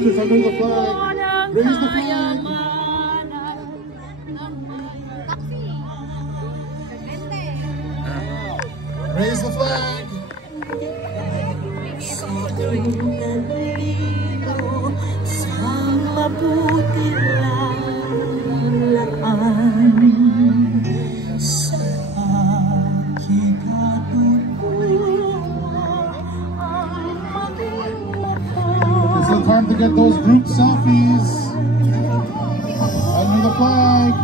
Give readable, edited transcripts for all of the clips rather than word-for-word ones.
pictures under the flag. Raise the flag. Raise the flag. It's the time to get those group selfies under the flag.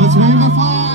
Let's wave the flag.